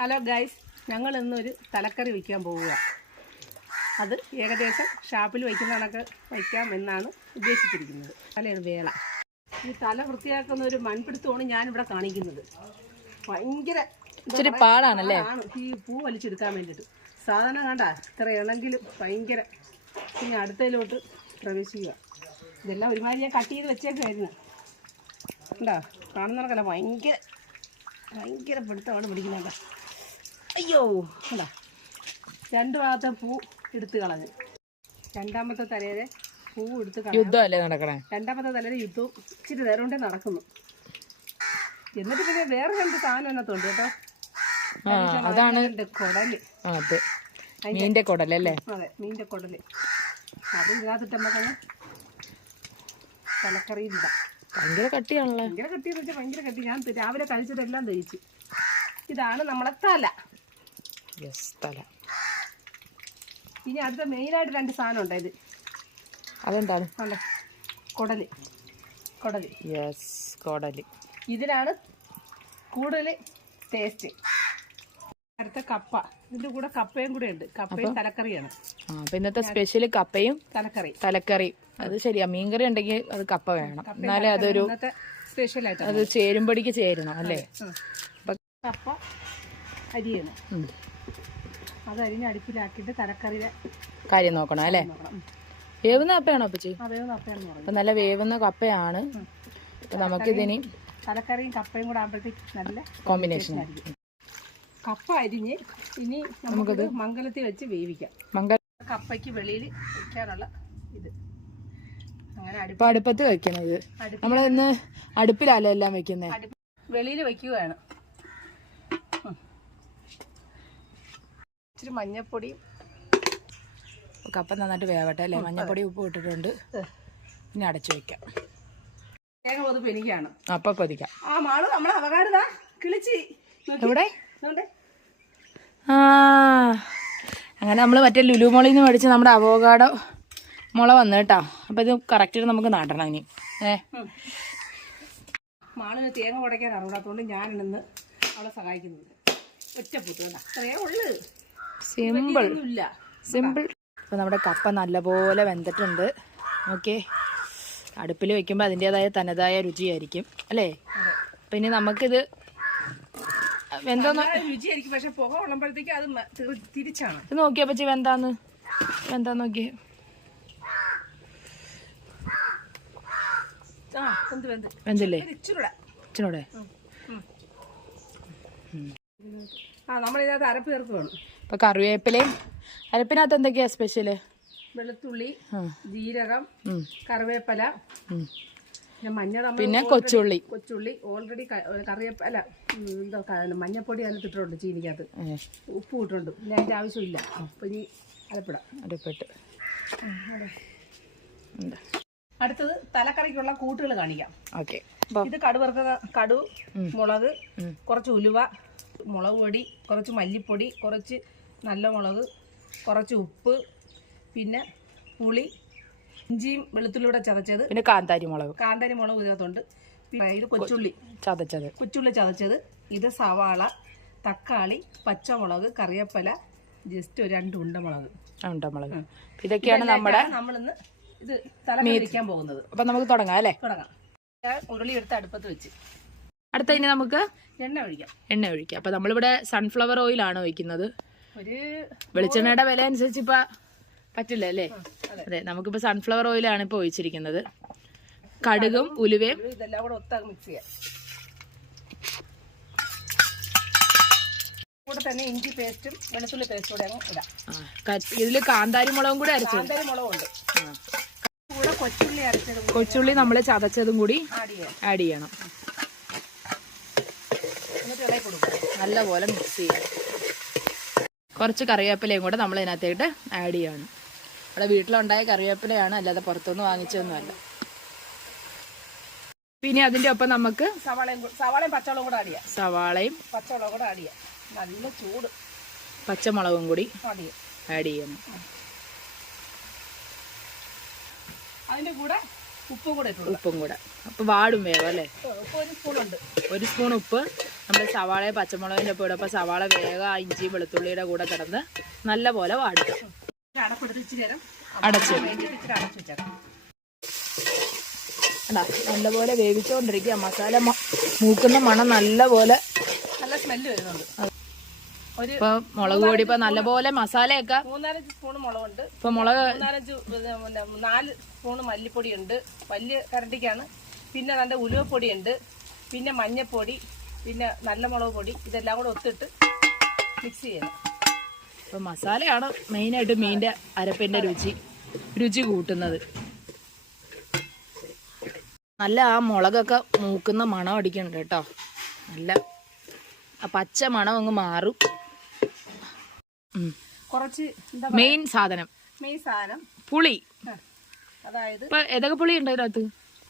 Hello guys ഞങ്ങൾ ഇന്നൊരു തലക്കറി വയ്ക്കാൻ പോവുക. അത് ഏകദേശം ഷാപ്പിൽ വയ്ക്കുന്ന കണക്ക് വയ്ക്കാം എന്നാണ് ഉദ്ദേശിച്ചിരിക്കുന്നത്. തലയാണ് വേള ഈ തല വൃത്തിയാക്കുന്ന ഒരു മൺപിടുത്തമാണ് ഞാനിവിടെ കാണിക്കുന്നത്. ഭയങ്കര ഇച്ചിരി പാടാണല്ലേ? ഈ പൂ വലിച്ചെടുക്കാൻ വേണ്ടിയിട്ട്. സാധനം കണ്ട ഇത്ര ഇണെങ്കിലും ഭയങ്കര. ഇനി അടുത്തതിലോട്ട് പ്രവേശിക്കുക. ഇതെല്ലാം ഒരുമാതിരി ഞാൻ കട്ട് ചെയ്ത് വെച്ചേക്കായിരുന്നു കണ്ടാ കാണുന്നവർക്കല്ല ഭയങ്കര ഭയങ്കര പിടുത്തമാണ് പിടിക്കുന്നത് അയ്യോ കണ്ടാ? രണ്ട് ഭാഗത്തെ പൂ എടുത്ത് കളഞ്ഞു. രണ്ടാമത്തെ തലയിലെ പൂ എടുത്ത് യുദ്ധമല്ലേ നടക്കണേ? രണ്ടാമത്തെ തലയിലെ യുദ്ധവും ഇച്ചിരി നേരം കൊണ്ടേ നടക്കുന്നു. എന്നിട്ട് പിന്നെ വേറെ രണ്ട് സാധനം എന്നത്തുണ്ട് കേട്ടോ. അതാണ്. കുടൽ. അതെ. മീന്റെ കുടലല്ലേ അതെ മീന്റെ കുടൽ. അത് ഇതിനകത്തിട്ടമ്മക്കങ്ങ് തലക്കറിയില്ല ഭയങ്കര കട്ടിയാണല്ലോ? ഭയങ്കര കട്ടിയെന്ന് വെച്ചാൽ ഭയങ്കര കട്ടി. ഞാൻ രാവിലെ കഴിച്ചതെല്ലാം ദഹിച്ചു. ഇതാണ് നമ്മളെ തല. യെസ് തല. ഇനി അടുത്ത മെയിനായിട്ട് രണ്ട് സാധനം ഉണ്ട് ഇത്? അതെന്താണ്? കുടൽ. കുടൽ. യെസ് കുടൽ. ഇതിനാണ് കൂടുതൽ ടേസ്റ്റ് അടുത്ത കപ്പ. ഇതിന്റെ കൂടെ കപ്പയും കൂടെ ഉണ്ട്. കപ്പയും തലക്കറിയാണ്. അപ്പൊ ഇന്നത്തെ സ്പെഷ്യൽ കപ്പയും തലക്കറി. തലക്കറി. അത് ശരിയാ. മീൻകറി ഉണ്ടെങ്കിൽ അത് കപ്പ വേണം. എന്നാലേ അതൊരു സ്പെഷ്യൽ ആയിട്ട് അത് ചേരുമ്പടിക്ക് ചേരണം അല്ലേ? കപ്പ അരിയണം. അത് അരിഞ്ഞ് അടുപ്പിലാക്കിയിട്ട് തലക്കറിയുടെ കാര്യം നോക്കണം അല്ലേ? വേവുന്ന കപ്പയാണോ അപ്പച്ചി? വേവുന്ന കപ്പയാണെന്ന് പറഞ്ഞു. അപ്പൊ നല്ല വേവുന്ന കപ്പയാണ്. അപ്പൊ നമുക്കിതിനി തലക്കറിയും കപ്പയും കൂടെ ആകുമ്പോഴത്തേക്ക് നല്ല കോമ്പിനേഷൻ ആയിരിക്കും. കപ്പ അരിഞ്ഞ് ഇനി നമുക്കത് മംഗലത്തിൽ വെച്ച് വേവിക്കാം. മംഗല കപ്പയ്ക്ക് വെളിയിൽ വെക്കാനുള്ള ഇത്. അങ്ങനെ അടുപ്പത്ത് വെക്കണത്. നമ്മളിന്ന് നമ്മൾ ഇന്ന് അടുപ്പിലല്ല എല്ലാം വെക്കുന്നേ? വെളിയിൽ വെക്കുകയാണ്. ഇച്ചിരി മഞ്ഞപ്പൊടിയും കപ്പ നന്നായിട്ട് വേവട്ടെ അല്ലേ? മഞ്ഞപ്പൊടി ഉപ്പ് ഇട്ടിട്ടുണ്ട്. ഇനി അടച്ചു വെക്കാം. തേങ്ങ പൊതുപ്പ് എനിക്കാണ് അപ്പൊ കൊതിക്കാം. ആ മാൾ നമ്മളെ അവകാടിതാ കിളിച്ചി. ആ അങ്ങനെ നമ്മൾ മറ്റേ ലുലു മുളയിൽ നിന്ന് മേടിച്ച് നമ്മുടെ അവോകാടോ മുള വന്നു കേട്ടോ. അപ്പൊ ഇത് കറക്റ്റ് നമുക്ക് നടണം ഇനി. ഏ? മാളിന് തേങ്ങ ഉടയ്ക്കാൻ അറിയാത്തതുകൊണ്ട് ഞാനിന്ന് അവളെ സഹായിക്കുന്നത് ഒറ്റപ്പുത്ത് വേണ്ട അത്രേ ഉള്ളു. സിമ്പിൾ. ഇല്ല സിമ്പിൾ. അപ്പൊ നമ്മുടെ കപ്പ നല്ലപോലെ വെന്തിട്ടുണ്ട്. ഓക്കെ. അടുപ്പിൽ വെക്കുമ്പോൾ അതിന്റെതായ തനതായ രുചിയായിരിക്കും. അല്ലേ? പിന്നെ നമുക്കിത് വെന്തോന്ന് നല്ല രുചിയായിരിക്കും. പക്ഷെ പുക ഉള്ളുമ്പോഴത്തേക്ക് അത് തിരിച്ചാണ്. ഇത് നോക്കിയാ പറ്റി വെന്താന്ന്? വെന്താ വെന്തില്ലേ? ഇച്ചിരൂടെ. ആ നമ്മളിതിനകത്ത് അരപ്പ് ചേർക്കുകയാണ്. ഇപ്പൊ കറിവേപ്പിലയും. അരപ്പിനകത്ത് എന്തൊക്കെയാ സ്പെഷ്യൽ വെളുത്തുള്ളി ജീരകം കറിവേപ്പില പിന്നെ മഞ്ഞൾ പിന്നെ കൊച്ചുള്ളി. കൊച്ചുള്ളി ഓൾറെഡി കറിവേപ്പ അല്ല ഉം, എന്താ മഞ്ഞപ്പൊടി അതിനകത്ത് ഇട്ടിട്ടുണ്ട് ചീനിക്കകത്ത്. ഉപ്പ് ഇട്ടിട്ടുണ്ട്. പിന്നെ അതിന്റെ ആവശ്യമില്ല. അപ്പം ഇനി അരപ്പിട. അരപ്പിട്ട്. അടുത്തത് തലക്കറിക്കുള്ള കൂട്ടുകൾ കാണിക്കാം. ഓക്കെ. ഇത് കടുവറുക്കുന്ന കടു മുളക്. കുറച്ച് ഉലുവ മുളക് പൊടി കുറച്ച് മല്ലിപ്പൊടി കുറച്ച് നല്ല മുളക് കുറച്ച് ഉപ്പ് പിന്നെ പുളി ഇഞ്ചിയും വെളുത്തുള്ളിയുടെ ചതച്ചത് പിന്നെ കാന്താരി മുളക്. കാന്താരി മുളക് ഇതിനകത്തുണ്ട്. ഇത് കൊച്ചുള്ളി. ചതച്ചത്. കൊച്ചുള്ളി ചതച്ചത്. ഇത് സവാള തക്കാളി പച്ചമുളക് കറിവേപ്പില ജസ്റ്റ് ഒരു രണ്ട് ഉണ്ടമുളക് ഉണ്ടമുളക് ഇതൊക്കെയാണ് നമ്മുടെ നമ്മളിന്ന് ഇത് തലക്കറി വയ്ക്കാൻ പോകുന്നത്. അപ്പൊ നമുക്ക് തുടങ്ങാം അല്ലേ? തുടങ്ങാം. ഉരുളി എടുത്ത് അടുപ്പത്ത് വെച്ച്. അടുത്ത ഇനി നമുക്ക് എണ്ണ ഒഴിക്കാം. എണ്ണ ഒഴിക്കാം. അപ്പൊ നമ്മളിവിടെ സൺഫ്ലവർ ഓയിലാണ് ഒഴിക്കുന്നത്. വെളിച്ചെണ്ണയുടെ വില അനുസരിച്ച് ഇപ്പൊ പറ്റില്ല അല്ലേ? അതെ നമുക്കിപ്പോ സൺഫ്ലവർ ഓയിലാണ് ഇപ്പൊ ഒഴിച്ചിരിക്കുന്നത്. കടുകും ഉലുവയും. ഇതെല്ലാം കൂടെ ഒത്താ മിക്സ് ചെയ്യാം. കൂടെ തന്നെ ഇഞ്ചി പേസ്റ്റും വെളുത്തുള്ളി പേസ്റ്റും കൂടെ അങ്ങ് ഇടാം. ഇതിൽ കാന്താരി മുളകും കൂടി അരച്ചത് കാന്താരി കൂടെ കൊച്ചുള്ളി അരച്ചതും കൂടി കൊച്ചുള്ളി നമ്മൾ ചതച്ചതും കൂടി ആഡ് ആഡ് ചെയ്യണം. എന്നിട്ട് ഇളകി കൊടുക്കും. നല്ലപോലെ മിക്സ് ചെയ്യാം. കുറച്ച് കറിവേപ്പിലയും കൂടെ നമ്മൾ ഇതിനകത്തേക്ക് ആഡ് ചെയ്യണം. ഇവിടെ വീട്ടിലുണ്ടായ കറിവേപ്പിലയാണ് അല്ലാതെ പുറത്തുനിന്ന് വാങ്ങിച്ചതൊന്നുമല്ല. പിന്നെ അതിന്റെ ഒപ്പം നമുക്ക് സവാളയും പച്ചമുളകും കൂടെ ആഡ് ചെയ്യാം. സവാളയും പച്ചവളവും കൂടെ ആഡ് ചെയ്യാം. നല്ല ചൂട്. പച്ചമുളകും കൂടി ആഡ് ചെയ്യാം. ആഡ് ചെയ്യണം. അതിന്റെ കൂടെ ഉപ്പും കൂടെ ഉപ്പും കൂടെ. അപ്പോൾ വാടും വേവല്ലേ ഒരു സ്പൂൺ ഉപ്പ് നമ്മൾ സവാള പച്ചമുളകിന്റെ ഒപ്പം ഇടും സവാള വേഗം ഇഞ്ചി വെളുത്തുള്ളിയുടെ കൂടെ കിടന്ന് നല്ല പോലെ വാടും അടപ്പെടുത്ത് ഇച്ചിരി നേരം അടച്ച് അടച്ചു അടാ നല്ല നല്ലപോലെ വേവിച്ചുകൊണ്ടിരിക്കുക മസാല മൂക്കുന്ന മണം നല്ലപോലെ നല്ല സ്മെല്ല് വരുന്നുണ്ട്. ഇപ്പൊ മുളക് പൊടി ഇപ്പൊ നല്ലപോലെ മസാലയൊക്കെ മൂന്നാലഞ്ച് സ്പൂൺ മുളകുണ്ട്. ഇപ്പൊ മുളക് മൂന്നാലഞ്ച് പിന്നെ സ്പൂൺ നാല് സ്പൂണ് മല്ലിപ്പൊടിയുണ്ട്. വലിയ കരണ്ടിക്കാണ്. പിന്നെ നല്ല ഉലുവപ്പൊടിയുണ്ട്. പിന്നെ മഞ്ഞപ്പൊടി. പിന്നെ നല്ല മുളക് പൊടി ഇതെല്ലാം കൂടെ ഒത്തിട്ട് മിക്സ് ചെയ്യണം. അപ്പം മസാലയാണ് മെയിനായിട്ട് മീന്റെ അരപ്പിന്റെ രുചി രുചി കൂട്ടുന്നത്. നല്ല ആ മുളകൊക്കെ മൂക്കുന്ന മണം അടിക്കുന്നുണ്ട് കേട്ടോ. നല്ല ആ പച്ച മണം അങ്ങ് മാറും. കുറച്ച് മെയിൻ സാധനം. മെയിൻ സാധനം. പുളി. അതായത് ഇപ്പൊ ഏതൊക്കെ പുളി ഉണ്ട് ഇതിനകത്ത്?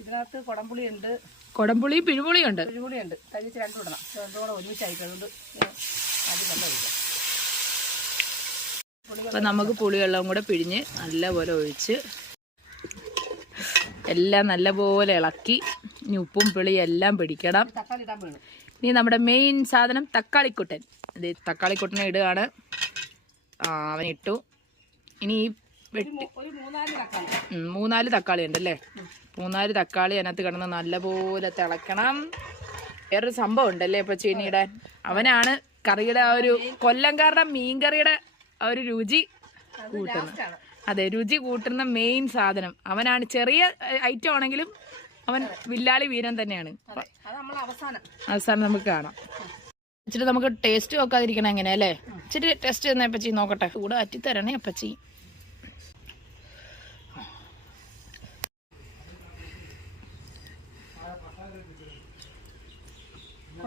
ഇതിനകത്ത് കുടംപുളിയുണ്ട് കൊടംപുളി പിഴുപുളിയുണ്ട്. ഉണ്ട് കഴിച്ച് രണ്ടും ഇടണം. രണ്ടും കൂടെ ഒരുമിച്ചായിരിക്കും. അതുകൊണ്ട് ഞാൻ ആദ്യം വെള്ളം ഒഴിക്കാം. അപ്പൊ നമുക്ക് പുളിവെള്ളം കൂടെ പിഴിഞ്ഞ് നല്ലപോലെ ഒഴിച്ച് എല്ലാം നല്ലപോലെ ഇളക്കി ഇനി ഉപ്പും പുളിയും എല്ലാം പിടിക്കണം. ഇനി നമ്മുടെ മെയിൻ സാധനം തക്കാളിക്കുട്ടൻ. ഇത് തക്കാളിക്കുട്ടനെ ഇടുകയാണ്. അവനിട്ടു ഇനി ഈ വെട്ടി മൂന്നാൽ തക്കാളി. ഉണ്ടല്ലേ മൂന്നാൽ തക്കാളി അതിനകത്ത് കിടന്ന് നല്ലപോലെ തിളക്കണം. വേറൊരു സംഭവം ഉണ്ടല്ലേ ഇപ്പൊ ചീനിയുടെ? അവനാണ് കറിയുടെ ആ ഒരു കൊല്ലംകാരുടെ മീൻകറിയുടെ ആ ഒരു രുചി കൂട്ടുന്നത്. അതെ രുചി കൂട്ടുന്ന മെയിൻ സാധനം. അവനാണ് ചെറിയ ഐറ്റം ആണെങ്കിലും അവൻ വില്ലാളി വീരൻ തന്നെയാണ്. അവസാനം. നമുക്ക് കാണാം. ഇച്ചിരി നമുക്ക് ടേസ്റ്റ് നോക്കാതിരിക്കണം എങ്ങനെയല്ലേ ഇച്ചിരി ടെസ്റ്റ് ചെയ്യുന്ന അപ്പച്ചി നോക്കട്ടെ. കൂടെ അറ്റിത്തരണേ തരണേ അപ്പച്ചി.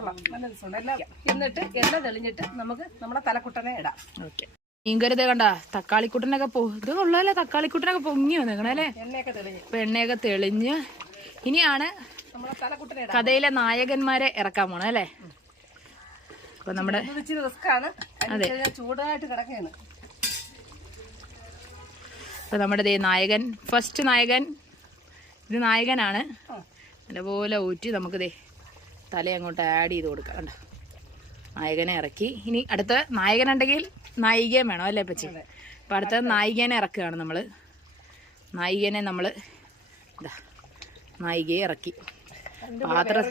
കൊള്ളാം. നല്ല രസമുണ്ട്. എല്ലാം എന്നിട്ട് എണ്ണ തെളിഞ്ഞിട്ട് നമുക്ക് നമ്മുടെ തലക്കുട്ടനെ ഇടാം. ഓക്കെ. മീൻകരുതേ കണ്ട തക്കാളിക്കുട്ടനൊക്കെ പോ ഇത് കൊള്ളാലേ തക്കാളിക്കുട്ടനൊക്കെ പൊങ്ങി വന്നേക്കണല്ലേ എണ്ണയൊക്കെ തെളിഞ്ഞ്. ഇപ്പൊ എണ്ണയൊക്കെ തെളിഞ്ഞ്. ഇനിയാണ് നമ്മുടെ തലക്കുട്ടനെ ഇടാം. കഥയിലെ നായകന്മാരെ ഇറക്കാൻ പോണ അല്ലേ? അപ്പൊ നമ്മുടെ ഇത് ഇച്ചിരി റിസ്ക് ആണ്. അതിന് ചൂടായിട്ട് കിടക്കുകയാണ്. ഇപ്പൊ നമ്മുടെ ദേ നായകൻ ഫസ്റ്റ് നായകൻ. ഇത് നായകനാണ്. നല്ലപോലെ ഊറ്റി നമുക്ക് ദേ തല അങ്ങോട്ട് ആഡ് ചെയ്ത് കൊടുക്കാം. കണ്ടോ? നായകനെ ഇറക്കി. ഇനി അടുത്ത നായകനുണ്ടെങ്കിൽ നായികയും വേണം അല്ലേ പച്ചി. അപ്പം അടുത്ത നായികനെ ഇറക്കുകയാണ് നമ്മൾ നായികനെ നമ്മൾ ഇതാ നായികയെ ഇറക്കി. പാത്രം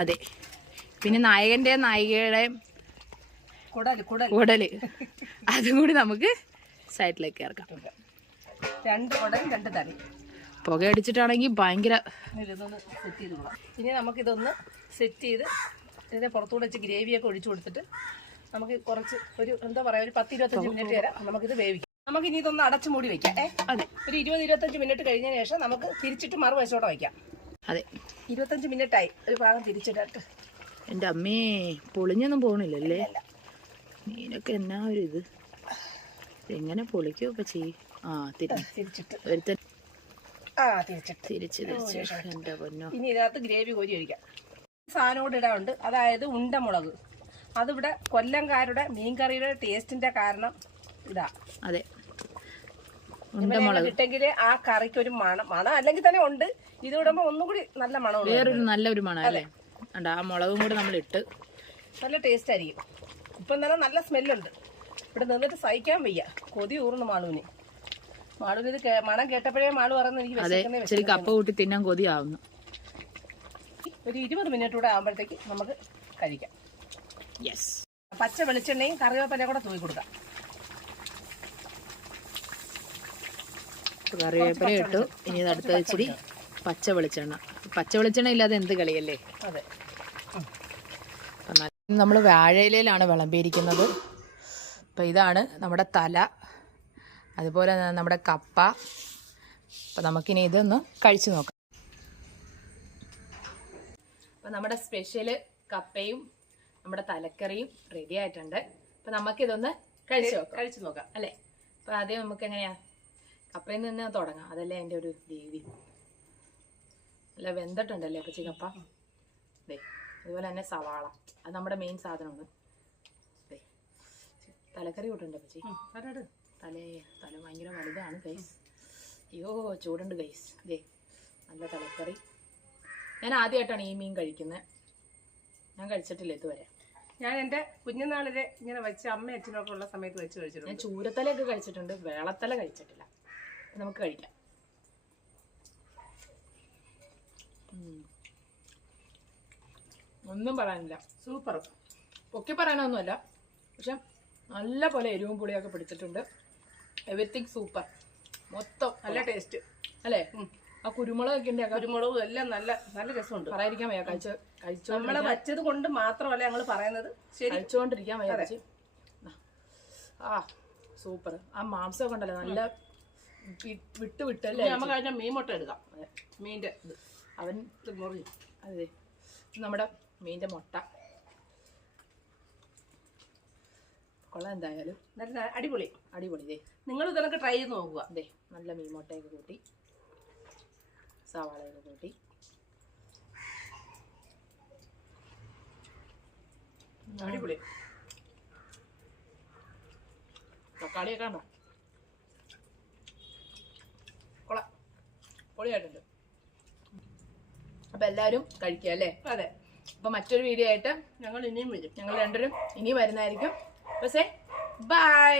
അതെ. പിന്നെ നായകന്റെ നായികയുടെ കുടൽ. അതും കൂടി നമുക്ക് സൈഡിലേക്ക് ഇറക്കാം. രണ്ട് കുടൽ രണ്ട് തലയും. പുക അടിച്ചിട്ടാണെങ്കിൽ ഭയങ്കര ഇതൊന്ന് സെറ്റ് ചെയ്ത് കൊടുക്കാം. ഇനി നമുക്കിതൊന്ന് സെറ്റ് ചെയ്ത് ഇതിനെ പുറത്തുകൂടെ വെച്ച് ഗ്രേവിയൊക്കെ ഒഴിച്ചു കൊടുത്തിട്ട് നമുക്ക് കുറച്ച് ഒരു എന്താ പറയുക ഒരു പത്ത് ഇരുപത്തഞ്ച് മിനിറ്റ് വരെ നമുക്കിത് വേവിക്കാം. നമുക്ക് ഇനി ഇതൊന്ന് അടച്ചു മൂടി വെക്കാം ഏ? അതെ. ഒരു ഇരുപത് ഇരുപത്തഞ്ച് മിനിറ്റ് കഴിഞ്ഞതിന് ശേഷം നമുക്ക് തിരിച്ചിട്ട് മറുവശത്തോടെ വയ്ക്കാം അതെ. ഇരുപത്തഞ്ച് മിനിറ്റ് ആയി ഒരു ഭാഗം തിരിച്ചിട്ടിട്ട്. എന്റെ അമ്മേ പൊളിഞ്ഞൊന്നും പോണില്ലല്ലേ? മീനൊക്കെ എന്നാ ഒരു ഇത്? എങ്ങനെ പൊളിക്കോ ഇപ്പൊ ചെയ്യും ആ തിരിച്ചിട്ട്. ഒരുത്തൻ ആ തിരിച്ചിട്ട്. തിരിച്ച് തിരിച്ച്. എന്റെ പൊന്നോ. ഇനി ഇതിനകത്ത് ഗ്രേവി കോരി ഒഴിക്കാം. സാധനം കൂടെ ഇടാറുണ്ട്. അതായത് ഉണ്ടമുളക്. അതിവിടെ കൊല്ലംകാരുടെ മീൻകറിയുടെ ടേസ്റ്റിന്റെ കാരണം ഇതാ. അതെ. ഉണ്ടമുളക്. ഇട്ടെങ്കിൽ ആ കറിക്ക് ഒരു മണം മണം അല്ലെങ്കിൽ തന്നെ ഉണ്ട്. ഇത് ഇടുമ്പോ ഒന്നും കൂടി നല്ല മണം വേറൊരു നല്ലൊരു മണം അല്ലേ? അണ്ട ആ മുളകും കൂടി നമ്മൾ ഇട്ട്. നല്ല ടേസ്റ്റ് ആയിരിക്കും. ഇപ്പം തന്നെ നല്ല സ്മെല്ലുണ്ട് ഇവിടെ നിന്നിട്ട് സഹിക്കാൻ വയ്യ. കൊതി ഊർന്നു മാളുവിന് ഇത് കേ- മണം കേട്ടപ്പോഴേ മാളു പറയുന്നത് എനിക്ക് അതെ വിശക്കുന്നേ ഇച്ചിരി കപ്പ കൂട്ടി തിന്നാൻ കൊതിയാവുന്നു. ഒരു ഇരുപത് മിനിറ്റ് കൂടെ ആകുമ്പോഴത്തേക്ക് നമുക്ക് കഴിക്കാം. യെസ് പച്ച വെളിച്ചെണ്ണയും കറിവേപ്പിലയും കൂടെ തൂക്കി കൊടുക്കാം. കറിവേപ്പില ഇട്ടു. ഇനി ഇത് അടുത്ത ഇച്ചിരി പച്ച വെളിച്ചെണ്ണ. പച്ച വെളിച്ചെണ്ണ. ഇല്ലാതെ എന്ത് കളിയല്ലേ? അതെ. നമ്മൾ വാഴയിലയിലാണ് വിളമ്പിയിരിക്കുന്നത്. അപ്പം ഇതാണ് നമ്മുടെ തല. അതുപോലെ തന്നെ നമ്മുടെ കപ്പ. അപ്പം നമുക്കിനി ഇതൊന്ന് കഴിച്ചു നോക്കാം. അപ്പം നമ്മുടെ സ്പെഷ്യൽ കപ്പയും നമ്മുടെ തലക്കറിയും റെഡി ആയിട്ടുണ്ട്. അപ്പം നമുക്കിതൊന്ന് കഴിച്ചു നോക്കാം. കഴിച്ചു നോക്കാം. അല്ലേ? അപ്പം ആദ്യം നമുക്ക് എങ്ങനെയാ? കപ്പയിൽ നിന്ന് തുടങ്ങാം. അതല്ലേ എന്റെ ഒരു രീതി. അല്ല വെന്തിട്ടുണ്ടല്ലേ അപ്പച്ചി കപ്പ? അതെ അതുപോലെ തന്നെ സവാള. അത് നമ്മുടെ മെയിൻ സാധനമാണ്. തലക്കറി കൂട്ടുണ്ട് അതെട്. തല തല ഭയങ്കര വലുതാണ് ഗൈസ് അയ്യോ ചൂടുണ്ട് ഗൈസ് ദേ നല്ല തലക്കറി. ഞാൻ ആദ്യമായിട്ടാണ് ഈ മീൻ കഴിക്കുന്നത് ഞാൻ കഴിച്ചിട്ടില്ല ഇതുവരെ. ഞാൻ എന്റെ കുഞ്ഞുനാളിലെ ഇങ്ങനെ വെച്ച് അമ്മ അച്ഛനൊക്കെ ഉള്ള സമയത്ത് വെച്ച് ഞാൻ കഴിച്ചിട്ടുണ്ട് ചൂരത്തലയൊക്കെ കഴിച്ചിട്ടുണ്ട്. വേളത്തല കഴിച്ചിട്ടില്ല. നമുക്ക് കഴിക്കാം. ഒന്നും പറയാനില്ല. സൂപ്പർ. പൊക്കി പറയാനൊന്നുമല്ല പക്ഷെ നല്ല പോലെ എരിവും പുളിയൊക്കെ പിടിച്ചിട്ടുണ്ട്. എവറിത്തിങ് സൂപ്പർ മൊത്തം നല്ല ടേസ്റ്റ് അല്ലേ? ആ കുരുമുളകൊക്കെ ഉണ്ട് കുരുമുളകും എല്ലാം നല്ല നല്ല രസമുണ്ട് പറയാതിരിക്കാൻ വയ്യ. കഴിച്ച കഴിച്ചോ നമ്മളെ വച്ചത് കൊണ്ട് മാത്രമല്ല ഞങ്ങൾ പറയുന്നത്. ശരി. കഴിച്ചുകൊണ്ടിരിക്കാൻ വയ്യ കഴിച്ച് ആ സൂപ്പർ ആ മാംസമൊക്കെ ഉണ്ടല്ലോ. നല്ല വിട്ട് വിട്ടല്ലേ നമുക്ക് അതിന്റെ മീൻ മുട്ട എടുക്കാം. മീന്റെ അവൻ മുറി. അതെ. നമ്മുടെ മീന്റെ മുട്ട. കൊള്ളാം എന്തായാലും. നല്ല അടിപൊളി. അടിപൊളി ദേ. നിങ്ങൾ ഇതൊക്കെ ട്രൈ ചെയ്ത് നോക്കുക. അതെ നല്ല മീമോട്ടയൊക്കെ കൂട്ടി. സവാളയൊക്കെ കൂട്ടി. അടിപൊളി. തക്കാളിയൊക്കെ ഉണ്ടോ കൊള്ളാം. പൊളിയായിട്ടുണ്ട് അപ്പൊ എല്ലാവരും കഴിക്കുക അല്ലേ? അതെ. അപ്പൊ മറ്റൊരു വീഡിയോ ആയിട്ട് ഞങ്ങൾ ഇനിയും വരും ഞങ്ങൾ രണ്ടുപേരും ഇനി വരുന്നതായിരിക്കും. പക്ഷേ ബൈ